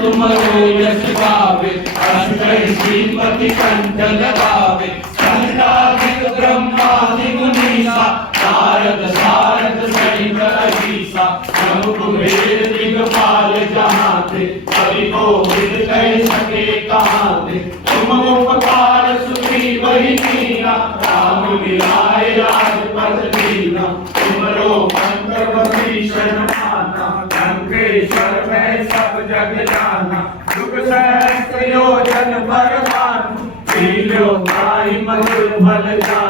تم روش پاوے اشکر شیمتی کنٹل پاوے کبھی گوبند کہہ سکے کہاں سے تم اپکار سکھی وہی میرا رام ملائے راج پد دینا تمرو منتر وسی شرمانا لنکیشور میں سب جگ جانا دکھ سہسیو جن برمان پیلو مائی مدر بھل جانا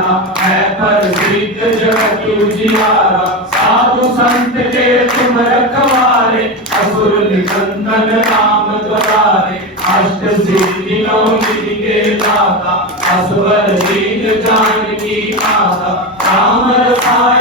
اے پرزید جڑکی جیارا سادو سنت کے تم رکھوارے اصر لکندن رام دوارے عشق زیدی نوشی کے داتا اصور زید جان کی آتا رام رسائے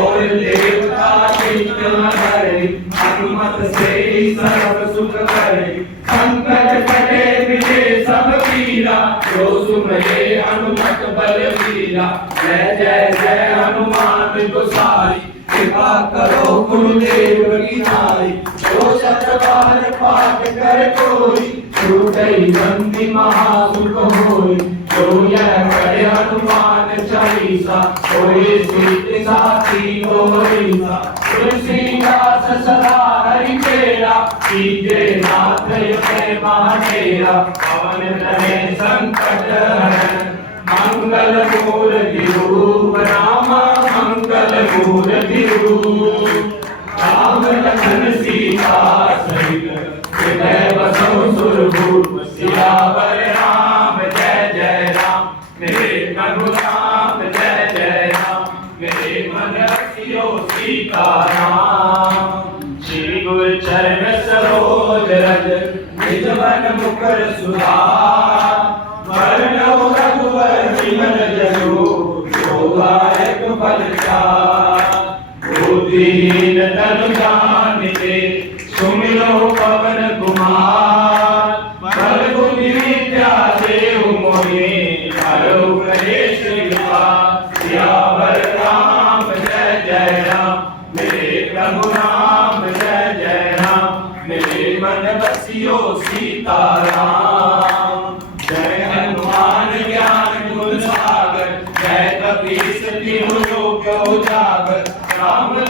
اور دیوتا کی کرے حکمت سے سب سکھ کرے سنکٹ کٹے مٹے سب پیرا جو سمرے ہنمت بل پیرا جے جے جے ہنمان گساری کرپا کرو گرو دیو کی ناری جو شتبار پاک کر کوئی چھوٹے نندی مہا سکھ منگل گور گرو رام منگل گور گرو رام لکھن سیتا سہیت ہدے بسو سربھو سیاور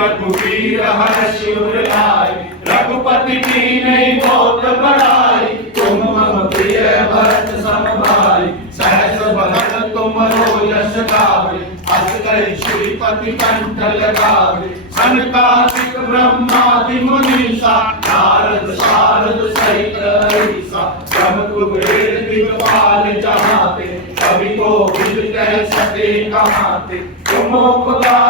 رگوی رہا شیور آئی رگپتی کی نہیں بہت بڑائی تم مم پریے بھرت سمبھائی سہس بھرت تم رو یش گاوے اس گئی شری پتی کنٹ لگاوے سنکاتک برہمادی منیشا نارد شارد سہت عیسا سب کبیر دگپال جہاں پہ کبھی کو بھیل کہہ سکے کہاں پہ تم خدا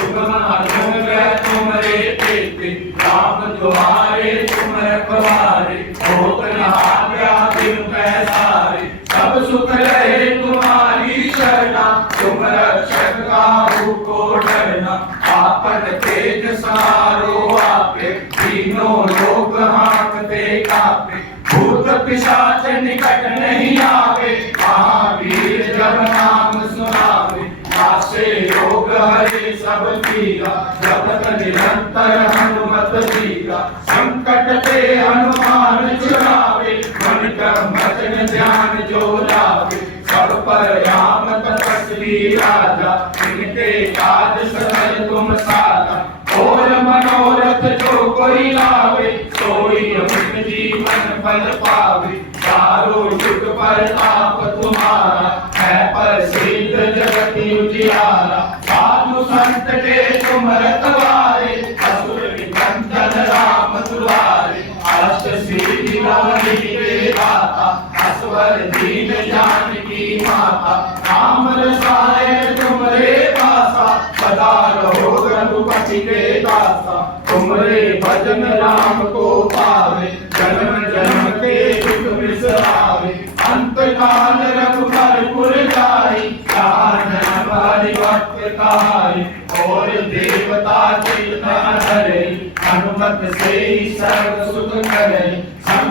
پیشاچ نکٹ نہیں آگے جیون پل پاوی چاروں یوگ پر آپ پر دین جان کی ماتا، رام رسائے تمرے پاسا سدا رہو رگوپتی کے داسا۔ تمرے بھجن رام کو پاوے، جنم جنم کے دکھ مسراوے انت کال رگوپر پور جائی، جان ہماری وقت کاری۔ اور دیوتا چیتنا دھرے ہنمت سے سرگ سکھ کرے سنگ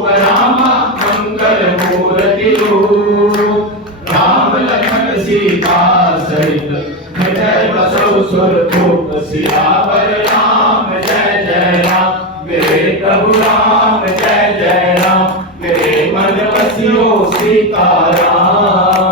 رام منگ رام لکھم سیتا سر لکھ جسو سر سیتا بلرام جینے بب رام جینے مد مسارا